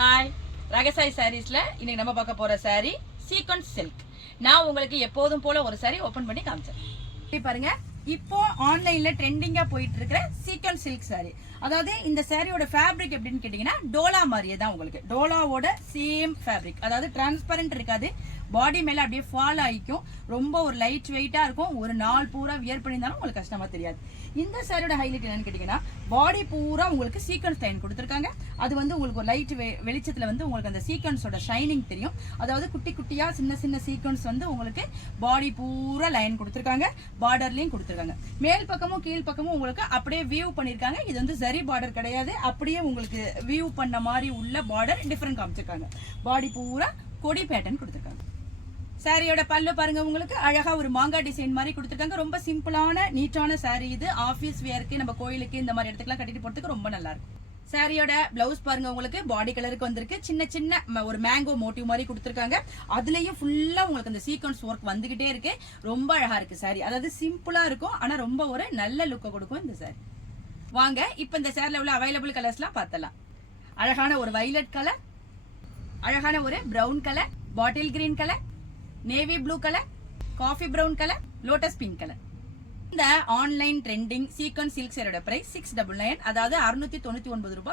Hi, ரகசாய் சாரீஸ்ல இன்னைக்கு நம்ம பார்க்க போற சாரி சீக்வன்ஸ் சில்க். நான் உங்களுக்கு எப்போதும் போல ஒரு சாரி ஓபன் பண்ணி காமிச்சேன். பாருங்க, இப்போ ஆன்லைன்ல ட்ரெண்டிங்கா போயிட்டு இருக்கிற சீக்வன்ஸ் சில்க் சாரி. அதாவது இந்த சாரியோட ஃபேப்ரிக் எப்படின்னு கேட்டீங்கன்னா டோலா மாதிரியே தான். உங்களுக்கு டோலாவோட சேம் ஃபேப்ரிக், அதாவது டிரான்ஸ்பரண்ட் இருக்காது, பாடி மேல அப்படியே ஃபால் ஆகிக்கும், ரொம்ப ஒரு லைட் வெயிட்டா இருக்கும். ஒரு நாள் பூரா வியர் பண்ணியிருந்தாலும் உங்களுக்கு கஷ்டமா தெரியாது. இந்த சாரியோட ஹைலைட் என்னன்னு கேட்டீங்கன்னா பாடி பூரா உங்களுக்கு சீக்வன்ஸ் லைன் கொடுத்துருக்காங்க. அது வந்து உங்களுக்கு ஒரு லைட் வெளிச்சத்துல வந்து உங்களுக்கு அந்த சீக்வன்ஸோட ஷைனிங் தெரியும். அதாவது குட்டி குட்டியா சின்ன சின்ன சீக்வன்ஸ் வந்து உங்களுக்கு பாடி பூரா லைன் கொடுத்துருக்காங்க, பார்டர்லயும் கொடுத்துருக்காங்க. மேல் பக்கமும் கீழ் பக்கமும் உங்களுக்கு அப்படியே வியூ பண்ணிருக்காங்க. இது வந்து சரி பார்டர் கிடையாது, அப்படியே உங்களுக்கு வியூ பண்ண மாதிரி உள்ள பார்டர் டிஃபரெண்ட் காமிச்சிருக்காங்க. பாடி பூரா கொடி பேட்டர்ன் கொடுத்துருக்காங்க. சாரியோட பல்லு பாருங்க, உங்களுக்கு அழகா ஒரு மாங்காய் டிசைன் மாதிரி கொடுத்துருக்காங்க. ரொம்ப சிம்பிளான நீட்டான சாரி இது. ஆபீஸ் வேருக்கு, நம்ம கோயிலுக்கு இந்த மாதிரி இடத்துக்குலாம் கட்டிட்டு போறதுக்கு ரொம்ப நல்லா இருக்கும். சாரியோட பிளவுஸ் பாருங்க, உங்களுக்கு பாடி கலருக்கு வந்திருக்கு. சின்ன சின்ன ஒரு மேங்கோ மோட்டிவ் மாதிரி கொடுத்துருக்காங்க. அதுலயும் ஃபுல்லா உங்களுக்கு அந்த சீக்வன்ஸ் ஒர்க் வந்துகிட்டே இருக்கு. ரொம்ப அழகா இருக்கு சாரி. அதாவது சிம்பிளா இருக்கும், ஆனா ரொம்ப ஒரு நல்ல லுக்கை கொடுக்கும் இந்த சாரி. வாங்க இப்ப இந்த சாரில உள்ள அவைலபிள் கலர்ஸ்லாம் பார்த்தலாம். அழகான ஒரு வைலட் கலர், அழகான ஒரு brown colour, bottle green colour, navy blue colour, coffee brown colour, lotus pink colour. இந்த ஆன்லைன் ட்ரெண்டிங் சீக்வன்ஸ் சில்க் சாரியோட பிரைஸ் 699, அதாவது 699 ரூபாய்.